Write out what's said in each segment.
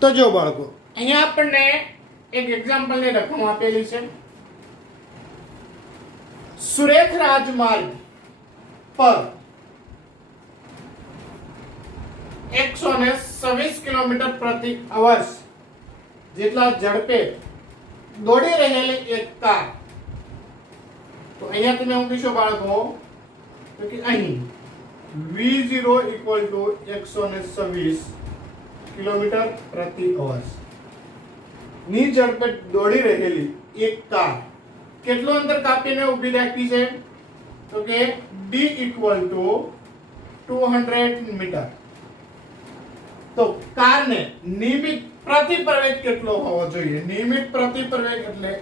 તો જો બાળકો અહીંયા આપણને એક એક્ઝામ્પલની રકમ આપેલી છે. સુરેખ રાજમાર્ગ પર 126 કિલોમીટર પ્રતિ અવર જેટલા ઝડપે દોડી રહેલી એક કાર. તો અહીંયા તમે શું કહેશો બાળકો? તો કે અહીં v0 ઇક્વલ ટુ 126 કિલોમીટર પ્રતિ અવર ની ઝડપે દોડી રહેલી એક કાર કેટલું અંતર કાપીને ઊભી રાખી છે? તો કે d ઇક્વલ ટુ 200 મીટર. તો કારને નિયમિત પ્રતિ પ્રવેગ કેટલો હોવો જોઈએ? નિયમિત પ્રતિ પ્રવેગ એટલે a.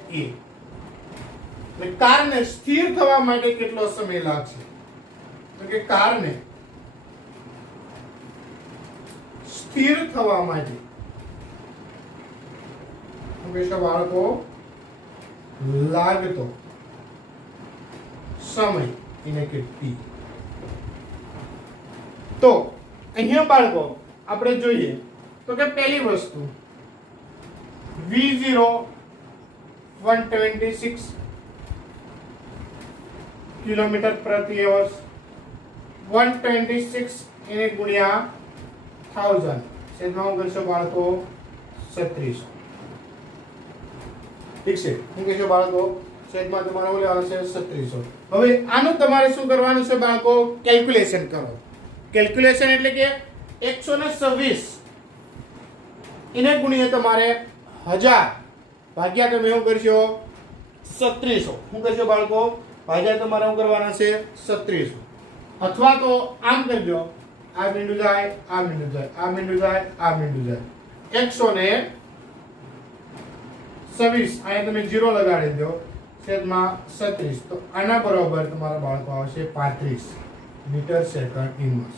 એટલે કારને સ્થિર થવા માટે કેટલો સમય લાગશે? તો કે કારને સ્થિર થવા માટે હંમેશા બાળકો લાગતો સમય એને કે t. તો અહીંયા બાળકો આપણે જોઈએ તો કે પહેલી વસ્તુ v0 126 કિલોમીટર પ્રતિ અવર 126 એને ગુણ્યા 1000 છેદમાં હું કરશો બાળકો 36. ઠીક છે, હું કહેશો બાળકો છેદમાં તમારે શું લેવાનું છે? 3600. હવે આનું તમારે શું કરવાનું છે બાળકો? કેલ્ક્યુલેશન કરો. કેલ્ક્યુલેશન એટલે કે 126 એને ગુણ્યા તમારે 1000 ભાગ્યા તમે શું કરશો? 3600. શું કરશો બાળકો? ભાગ્યા તમારે શું કરવાના છે? 3600. અથવા તો આમ કરજો, આ બિંદુ જાય, આ બિંદુ જાય, આ બિંદુ જાય, આ બિંદુ જાય. 126 અહીંયા તમે 0 લગાડી દો છેદમાં 36. તો આના બરોબર તમારા બાળકો આવશે 35 મીટર સેકન્ડ ઇન્વર્સ.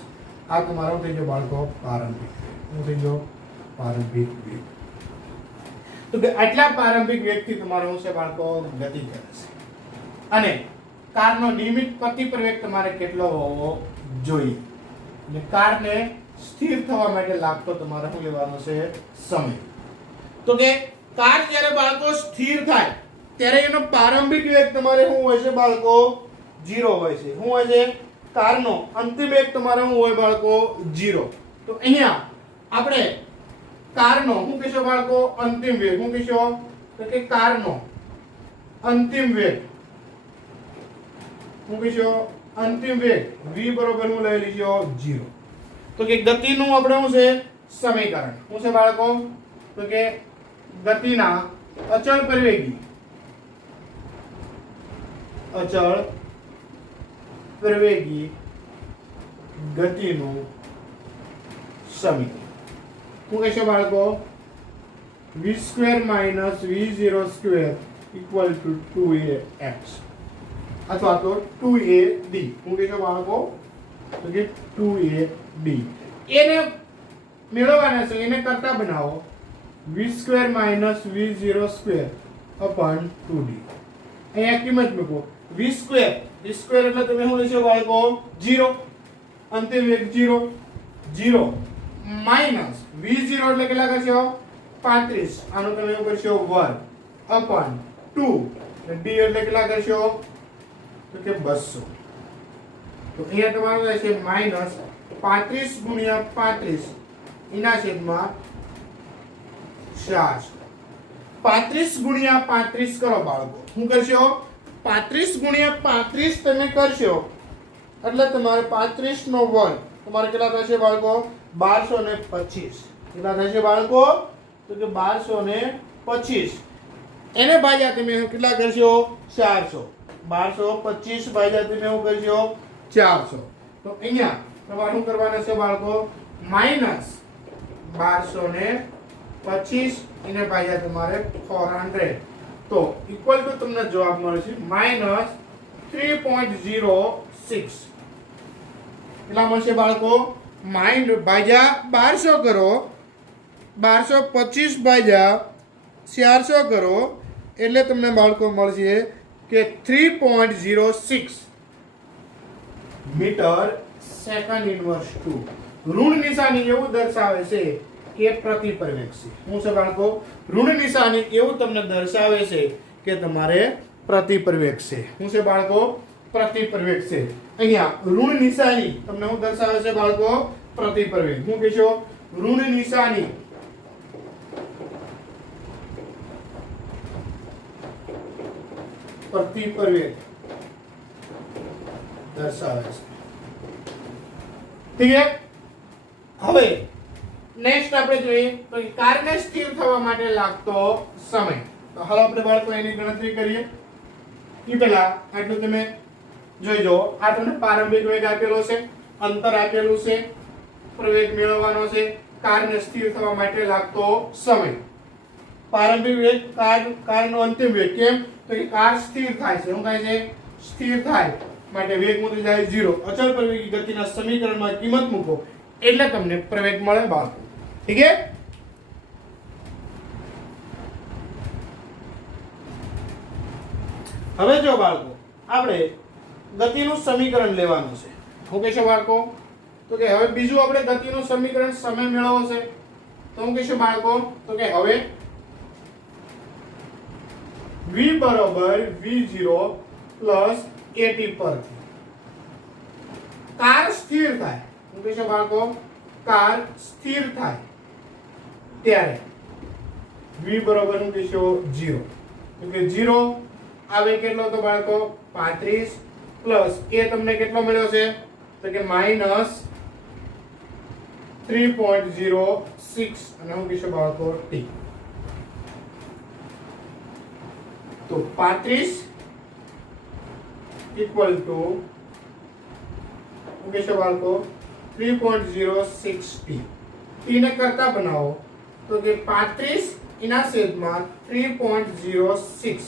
આ તમારો થઈ ગયો બાળકો પ્રારંભિક વેગ. શું થઈ ગયો? પ્રારંભિક વેગ. તો કે આટલા પ્રારંભિક વેગથી તમારો શું છે બાળકો? ગતિ કરે છે. અને કારનો નિયમિત પ્રતિ પ્રવેગ તમારે કેટલો હોવો જોઈએ? એટલે કારને સ્થિર થવા માટે લાગતો તમારે શું લેવાનો છે? સમય. તો કે કાર જ્યારે બાળકો સ્થિર થાય ત્યારે એનો પ્રારંભિક વેગ તમારે શું હોય છે બાળકો? 0 હોય છે. શું હોય છે? કારનો અંતિમ વેગ તમારે શું હોય બાળકો? 0. તો અહીંયા આપણે કારનો શું કહેશો બાળકો? અંતિમ વેગ. શું કહેશો? તો કે કારનો અંતિમ વેગ. શું કહેશો? અંતિમ વેગ v બરોબર હું લઈ લીધો 0. તો કે ગતિનું આપણે શું છે? સમીકરણ શું છે બાળકો? તો કે ગતિના અચળ પરિવેગી ગતિનું સમીકરણ શું કહેશો બાળકો? v² - v0² equal to 2ax અથવા તો 2ad. શું કહેશો બાળકો? તો કે 2ad. એને મેળવવાના છે, એને કરતા બનાવો v² - v0² upon 2d. અહીંયા કિંમત મૂકો. v² એટલે તમે શું લેશો બાળકો? 0. અંતિમ વેગ 0 0 માઈનસ v0 એટલે કેટલા કરશો? 35. આનો તમે શું કરશો? વર્ગ upon 2 d એટલે કેટલા કરશો? તો કે 200. તો અહીંયા તમારું રહેશે માઈનસ 35 ગુણ્યા 35 એના છેદમાં 4. 35 ગુણ્યા 35 કરો બાળકો. શું કરશો? 35 ગુણ્યા 35 તમે કરશો એટલે તમારે 35 નો વર્ગ તમારે કેટલા થશે બાળકો? 1225. કેટલા થશે બાળકો? તો કે 1225. એને ભાગ્યા તમે કેટલા કરશો? 400. 1225 ભાગ્યા તમે શું કરશો? 400. તો અહીંયા તમારે શું કરવાના છે બાળકો? માઈનસ 1225 એને ભાગ્યા તમારે 400. તો ઇક્વલ ટુ તમને જવાબ મળે છે માઈનસ 3.06. કેટલા મળશે બાળકો? ભાગ્યા 1200 કરો, 1225 ભાગ્યા 400 કરો એટલે તમને બાળકો મળશે કે 3.06 મીટર સેકન્ડ ઇન્વર્સ 2. ઋણ નિશાની એવું દર્શાવે છે કે પ્રતિપ્રવેગ છે. શું છે બાળકો? ઋણ નિશાની એવું તમને દર્શાવે છે કે તમારે પ્રતિપ્રવેગ છે. શું છે બાળકો? પ્રતિપ્રવેગ છે. અહીંયા ઋણ નિશાની તમને શું દર્શાવે છે બાળકો? પ્રતિપ્રવેગ. શું કહેશો? ઋણ નિશાની પ્રતિપ્રવેગ દર્શાવે છે. ઠીક છે. હવે નેક્સ્ટ આપણે જોઈએ તો કારને સ્થિર થવા માટે લાગતો સમય. તો હાલ આપણે બાળકો એની ગણતરી કરીએ. એ પહેલા આટલું તમે જોઈજો. આ તમને પ્રારંભિક વેગ આપેલો છે, અંતર આપેલું છે, પ્રવેગ મેળવવાનો છે, કારને સ્થિર થવા માટે લાગતો સમય. પ્રારંભિક વેગ કારનો અંતિમ વેગ. કેમ? તો કે કાર સ્થિર થાય છે. શું થાય છે? સ્થિર થાય માટે વેગ મૂકી જાય 0. અચળ પ્રવેગી ગતિના સમીકરણમાં કિંમત મૂકો એટલે તમને પ્રવેગ મળે બાળકો. ઠીક છે. હવે જો બાળકો આપણે ગતિનું સમીકરણ લેવાનું છે. શું કહેશો બાળકો? તો કે હવે બીજું આપણે ગતિનું સમીકરણ સમય મેળવવો છે. તો શું કહેશો બાળકો? તો કે હવે v બરાબર v0 પ્લસ at પરથી કાર સ્થિર થાય. શું કહેશો બાળકો? કાર સ્થિર થાય ત્યારે v બરાબર શું કહેશો? 0. તો કે 0 આવે કેટલો તો બાળકો? 35 પ્લસ એ તમને કેટલો મળ્યો છે? તો કે માઈનસ 3.06 અને શું કહેશો બાળકો? t. તો 35 ઇક્વલ ટુ શું કહેશો બાળકો? 3.06 t. t ને કરતા બનાવો તો કે 35 એના છેદમાં 3.06.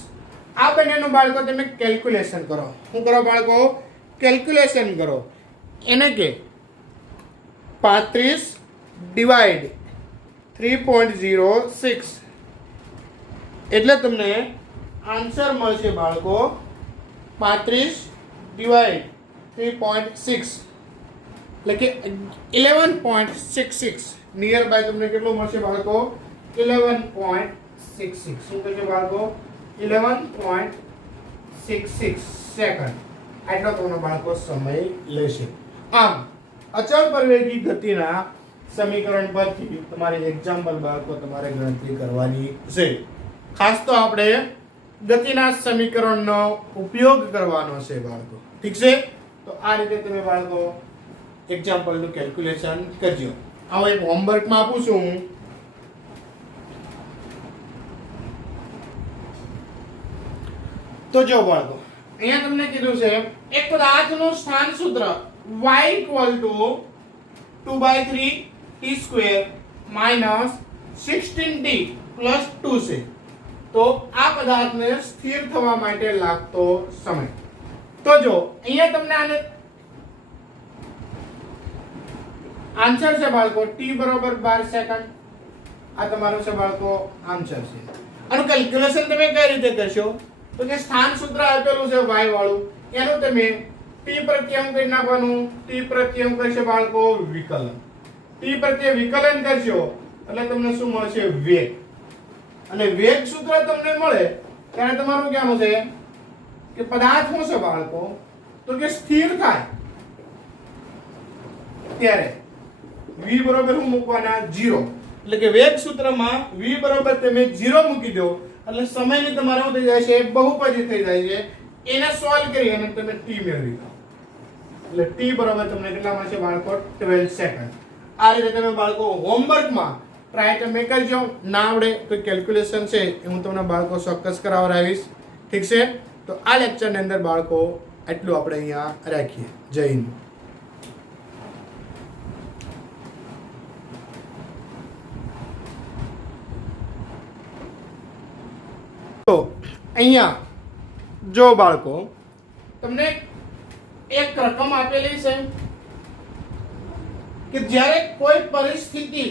આ બંનેનું બાળકો તમે કેલ્ક્યુલેશન કરો. શું કરો બાળકો? કેલ્ક્યુલેશન કરો. એને કે 35 ડિવાઇડ 3.06 એટલે તમને આન્સર મળશે બાળકો 35 ડિવાઇડ 3.6 એટલે કે 11.66. નિયર બાય તમને કેટલું મળશે બાળકો? 11.66. શું કહેશો બાળકો? 11.66 સેકન્ડ. આટલો તમને બાળકો સમય લેશે. આમ અચળ પ્રવેગી ગતિના સમીકરણ પરથી તમારી એક્ઝામ્પલ બાળકો તમારે ગણતરી કરવાની છે. ખાસ તો આપણે ગતિના સમીકરણનો ઉપયોગ કરવાનો છે બાળકો. ઠીક છે. તો આ રીતે તમે બાળકો એક્ઝામ્પલનું કેલ્ક્યુલેશન કરજો. હવે એક હોમવર્કમાં આપું છું હું. તો જો બાળકો અહીંયા તમને કીધું છે એક પદાર્થનું સ્થાન સૂત્ર y = 2/3 t² - 16t + 2 છે. તો આ પદાર્થને સ્થિર થવા માટે લાગતો સમય. તો જો અહીંયા તમને આને આન્સર છે બાળકો t બરાબર 12 સેકન્ડ. આ તમારો છે બાળકો આન્સર છે. આનું કેલ્ક્યુલેશન તમે કઈ રીતે કરશો? તો કે સ્થાન સૂત્ર આપેલું છે y વાળું, એનું તમે t પ્રત્યય કરી નાખવાનું. t પ્રત્યય કરશે બાળકો વિકલન. t પ્રત્યય વિકલન કરશો એટલે તમને શું મળશે? વેગ. અને વેગ સૂત્ર તમને મળે ત્યારે તમારું કહેવાનું છે કે પદાર્થ શું છે બાળકો? તો કે સ્થિર થાય ત્યારે v બરાબર શું મૂકવાના? 0. એટલે કે વેગ સૂત્રમાં v બરાબર તમે 0 મૂકી દો એટલે સમયની તમારે શું થઈ જાય છે? બહુપદી થઈ જાય છે. એને સોલ્વ કરી અને તમે t મેળવી લો. એટલે t બરાબર તમને કેટલા મળશે બાળકો? 12 સેકન્ડ. આ રીતે તમે બાળકો હોમવર્કમાં ટ્રાય તમે કરજો. ના આવડે તો કેલ્ક્યુલેશન છે એ હું તમને બાળકો ચોક્કસ કરાવડાવીશ. ઠીક છે. તો આ લેક્ચરની અંદર બાળકો આટલું આપણે અહીંયા રાખીએ. જય હિન્દ. તો અહીંયા જો બાળકો તમને એક રકમ આપેલી છે કે જ્યારે કોઈ પરિસ્થિતિ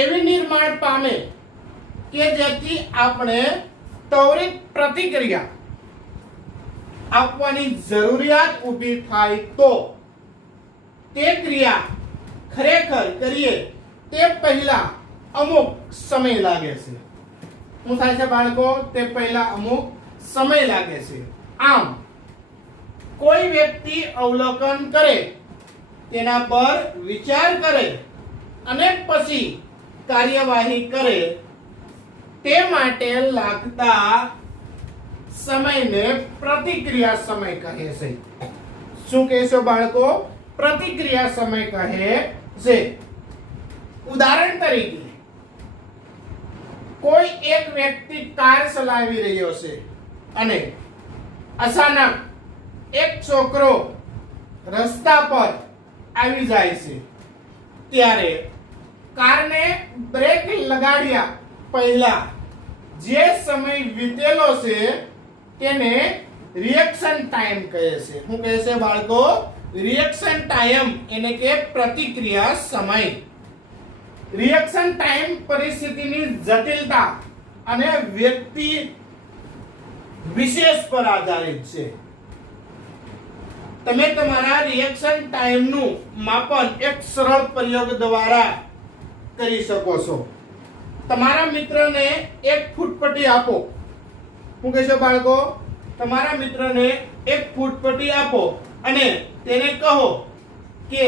એવી નિર્માણ પામે કે જેથી આપણે ત્વરિત પ્રતિક્રિયા આપવાની જરૂરિયાત ઊભી થાય તો તે ક્રિયા ખરેખર કરીએ તે પહેલા અમુક સમય લાગે છે. શું થાય છે બાળકો? તે પહેલા અમુક સમય લાગે છે. આમ કોઈ વ્યક્તિ અવલોકન કરે, તેના પર વિચાર કરે અને પછી કાર્યવાહી કરે, તે માટે લાગતા સમયને પ્રતિક્રિયા સમય કહે છે. શું કહેશો બાળકો? પ્રતિક્રિયા સમય કહે છે. ઉદાહરણ તરીકે કોઈ એક વ્યક્તિ કાર ચલાવી રહ્યો છે અને અચાનક એક છોકરો રસ્તા પર આવી જાય છે, ત્યારે કારને બ્રેક લગાડ્યા પહેલા જે સમય વીતેલો છે તેને રિએક્શન ટાઈમ કહે છે. શું કહે છે બાળકો? રિએક્શન ટાઈમ એટલે કે પ્રતિક્રિયા સમય. રિએક્શન ટાઈમ પરિસ્થિતિની જટિલતા અને વ્યક્તિ વિશેષ પર આધારિત છે. તમે તમારા રિએક્શન ટાઈમનું માપન એક સરળ પ્રયોગ દ્વારા કરી શકો છો. તમારા મિત્રને એક ફૂટપટ્ટી આપો. શું કહેશો બાળકો? તમારા મિત્રને એક ફૂટપટ્ટી આપો અને તેને કહો કે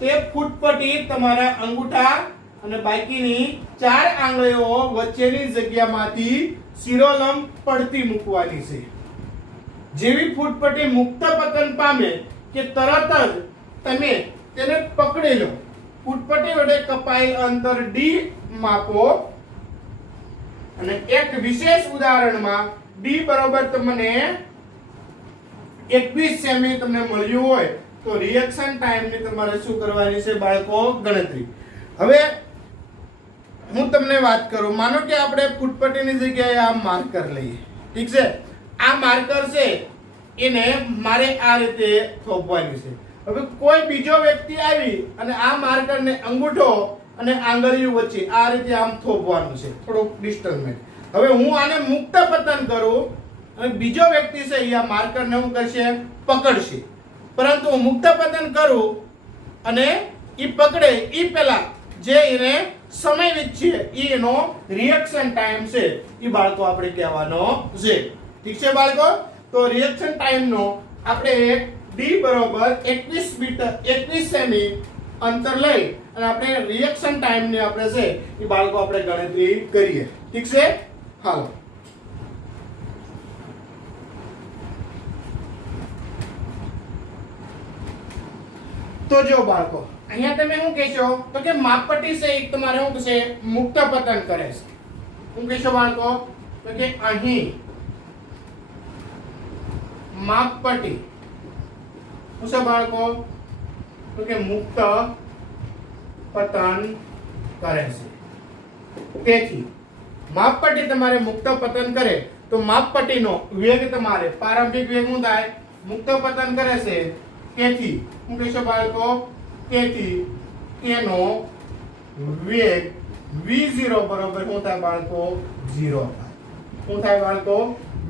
તે ફૂટપટ્ટી તમારા અંગૂઠા અને બાકીની 4 આંગળીઓ વચ્ચેની જગ્યામાંથી શિરોલંબ પડતી મૂકવાની છે. જેવી ફૂટપટ્ટી મુક્ત પતન પામે કે તરત જ તમે તેને પકડી લો. ફૂટપટ્ટી વડે કપાયેલ અંતર d માપો અને એક વિશેષ ઉદાહરણમાં d બરોબર તમને 21 સેમી તમને મળ્યું હોય તો રિએક્શન ટાઈમની તમારે શું કરવાની છે બાળકો? ગણતરી. હવે હું તમને વાત કરું. માનો કે આપણે ફૂટપટ્ટીની જગ્યાએ આ માર્કર લઈએ. ઠીક છે? આ માર્કર છે એને મારે આ રીતે થોપવાની છે. હવે કોઈ બીજો વ્યક્તિ આવી અને આ માર્કરને અંગૂઠો અને આંગળીઓ વચ્ચે આ રીતે આમ થોપવાનું છે, થોડુંક ડિસ્ટન્સમાં. હવે હું આને મુક્ત પતન કરું અને બીજો વ્યક્તિ છે એ આ માર્કરને શું કરશે? પકડશે. પરંતુ હું મુક્ત પતન કરું અને એ પકડે એ પહેલા જે એને સમય વિશે એનો રિએક્શન ટાઈમ છે એ બાળકો આપણે કહેવાનો છે. ઠીક છે બાળકો? તો રિએક્શન ટાઈમનો આપણે d બરોબર 21 સેમી અંતર લઈ અને આપણે રિએક્શન ટાઈમની આપણે છે એ બાળકો આપણે ગણતરી કરીએ. ઠીક છે? હાલો. તો જો બાળકો અહીંયા તમે શું કહેશો? તો કે માપપટ્ટી છે એક તમારે શું છે? મુક્ત પતન કરે છે. શું કહેશો બાળકો? તો કે અહીં માપપટ્ટી શું છે બાળકો? તો કે મુક્ત પતન કરે છે. તેથી માપપટ્ટી તમારે મુક્ત પતન કરે તો માપપટ્ટીનો વેગ તમારે પ્રારંભિક વેગ શું થાય? મુક્ત પતન કરે છે. તેથી શું કહેશો બાળકો? તેથી તેનો વેગ v0 બરાબર શું થાય બાળકો? 0 થાય. શું થાય બાળકો?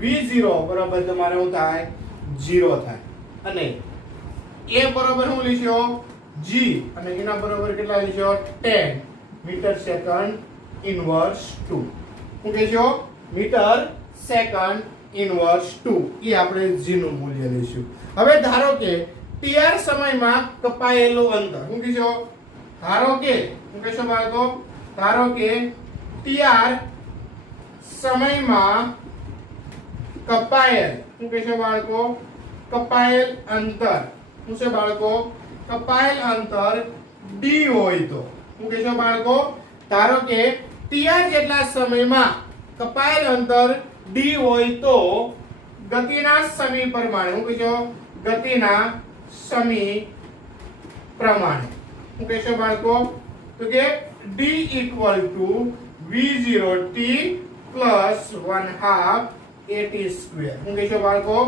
v0 બરાબર તમારે શું થાય? 0 થાય. અને a બરાબર શું લીધો? g અને એના બરાબર કેટલા લીધો? 10 મીટર સેકન્ડ ઇન્વર્સ 2. શું કહેશો? મીટર સેકન્ડ ઇન્વર્સ 2 એ આપણે g નું મૂલ્ય લઈશું. હવે ધારો કે tr સમયમાં કપાયેલું અંતર. શું કહેશો? ધારો કે શું કહેશો બાળકો? ધારો કે tr સમયમાં કપાયેલ શું કહેશો બાળકો? કપાયેલ અંતર શું છે બાળકો? કપાયેલ અંતર d હોય તો શું કહેશો બાળકો? ધારો કે tr જેટલા સમયમાં કપાયેલ અંતર d હોય તો ગતિના સમી પ્રમાણે શું કહેશો? ગતિના સમી પ્રમાણે શું કહેશો બાળકો? તો કે d equal to v0t plus 1/2 at square. શું કહેશો બાળકો?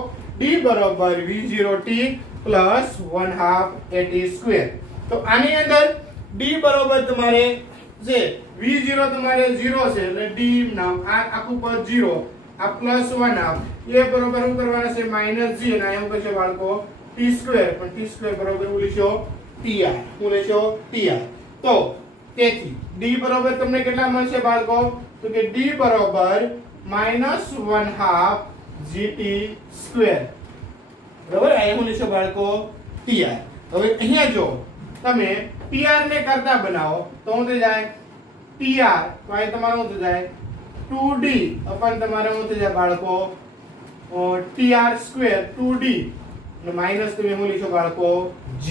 d બરાબર v0t plus 1/2 at square. તો આની અંદર d બરાબર તમારે જે v0 તમારે 0 છે એટલે d નામ આ આખું પદ 0 આ પ્લસ 1/2 એ બરાબર શું કરવાના છે? માઈનસ g અને એમ કહેશો બાળકો t સ્ક્વેર. પણ t સ્ક્વેર બરાબર શું લેશો? tr. શું લેશો? tr. તો તેથી d બરોબર તમને કેટલા મળશે બાળકો? તો કે d બરોબર -1/2 gt સ્ક્વેર. બરાબર, આ હું લઈશું બાળકો tr. હવે અહીંયા જો તમે tr ને કરતા બનાવો તો શું થઈ જાય? tr તો અહીં તમારું શું થઈ જાય? 2d અપન તમારે શું થઈ જાય બાળકો? tr સ્ક્વેર 2d અને માઈનસ તમે શું લઈશો બાળકો? g.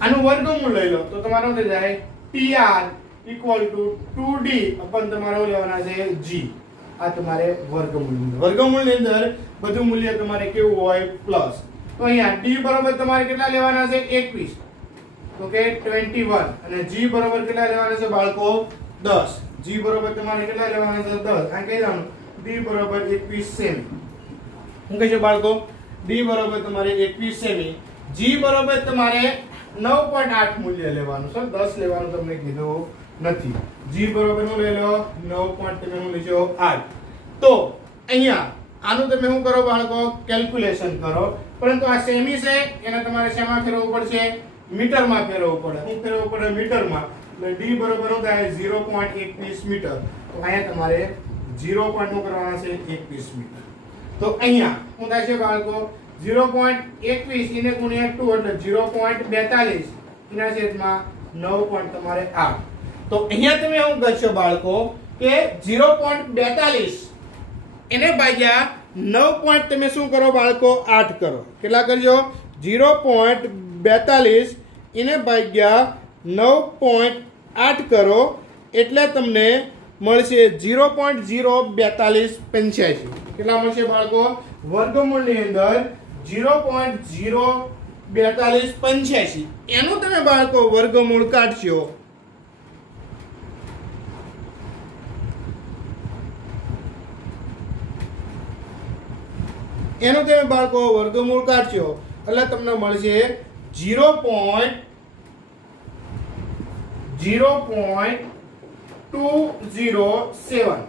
આનું વર્ગમૂળ લઈ લો તો તમારું શું થઈ જાય? tr ઇક્વલ ટુ 2d અપન તમારે શું લેવાના છે? g. આ તમારે વર્ગમૂળની અંદર બધું મૂલ્ય તમારે કેવું હોય? પ્લસ. તો અહીંયા d બરોબર તમારે કેટલા લેવાના છે? 21. તો કે 21 અને g બરોબર કેટલા લેવાના છે બાળકો? 10. g બરોબર તમારે કેટલા લેવાના છે? 10. આ કહી દઉં d બરોબર 21 સેમી. શું કહેશો બાળકો? d બરોબર તમારે 21 સેમી. g બરોબર તમારે 9.8 મૂલ્ય લેવાનું છે, 10 લેવાનું તમને કીધું નથી. g બરોબર શું લઈ લો? 9. તમે શું લેશો? 8. તો અહીંયા આનું તમે શું કરો બાળકો? કેલ્ક્યુલેશન કરો. પરંતુ આ સેમી છે એને તમારે શેમાં ફેરવવું પડશે? મીટરમાં ફેરવવું પડે. શું ફેરવવું પડે? મીટરમાં. એટલે d બરોબર શું થાય? 0.21 મીટર. તો અહીંયા તમારે 0. શું કરવાના છે? 21 મીટર. તો અહીંયા શું થાય છે બાળકો? 0.21 ઇને ગુણ્યા 2 એટલે 0.42 એના છેદમાં 9. તમારે 8. તો અહીંયા તમે શું કરશો બાળકો કે 0.42 એને ભાગ્યા 9. તમે શું કરો બાળકો? 8 કરો. કેટલા કરજો? 0.42 એને ભાગ્યા 9.8 કરો એટલે તમને મળશે 0.04285. કેટલા મળશે બાળકો? વર્ગમૂળની અંદર 0.04285 એનું તમે બાળકો વર્ગમૂળ કાઢશો. એનું તમે બાળકો વર્ગમૂળ કાઢશો એટલે તમને મળશે 0.207.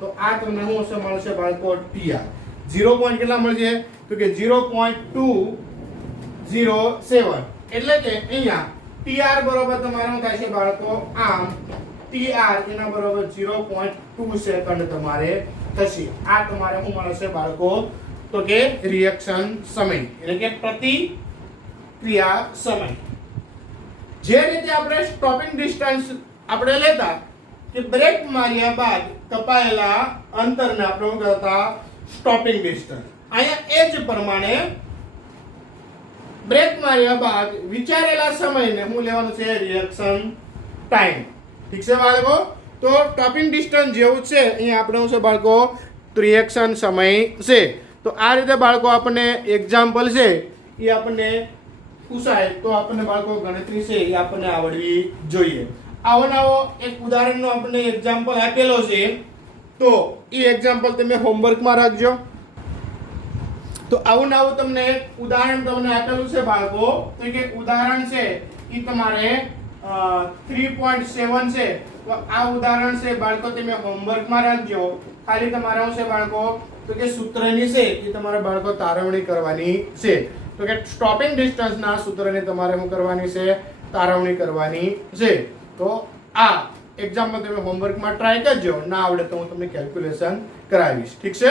તો આ તમને શું મળશે બાળકો? tr. 0. કેટલા મળશે? તો કે 0.207 એટલે કે અહીંયા tr બરોબર તમારે શું થાય છે બાળકો? આમ tr એના બરોબર 0.2 સેકન્ડ તમારે થશે. આ તમારે શું મળશે બાળકો? તો કે રિએક્શન સમય એટલે કે પ્રતિક્રિયા સમય. જે રીતે આપણે સ્ટોપિંગ ડિસ્ટન્સ આપણે લેતા કે બ્રેક માર્યા બાદ કપાયેલા અંતરને આપણે શું કહેતા? Stopping distance. અહીંયા એ જ પ્રમાણે બ્રેક માર્યા બાદ વિચારેલા સમયને શું લેવાનું છે? Reaction time. ઠીક છે બાળકો? તો સ્ટોપિંગ ડિસ્ટન્સ જેવું છે અહીંયા આપણે શું છે બાળકો? રિએક્શન સમય છે. તો આ રીતે બાળકો આપણને એક્ઝામ્પલ છે એ આપણને પૂછાય તો આપણને બાળકો ગણતરી છે એ આપણને આવડવી જોઈએ. આવો નવો એક ઉદાહરણનો આપણને એક્ઝામ્પલ આપેલો છે તો એ એક્ઝામ્પલ તમે હોમવર્કમાં રાખજો. તો આવું નવું તમને એક ઉદાહરણ તમને આપેલું છે બાળકો. તો કે ઉદાહરણ છે એ તમારે 3.7 છે. તો આ ઉદાહરણ છે બાળકો તમે હોમવર્કમાં રાખજો. ખાલી તમારે શું છે બાળકો? તો કે સૂત્રની છે એ તમારે બાળકો તારવણી કરવાની છે. તો કે સ્ટોપિંગ ડિસ્ટન્સના સૂત્રને તમારે શું કરવાની છે? તારવણી કરવાની છે. તો આ એક્ઝામ્પલ તમે હોમવર્કમાં ટ્રાય કરજો. ના આવડે તો હું તમને કેલ્ક્યુલેશન કરાવીશ. ઠીક છે?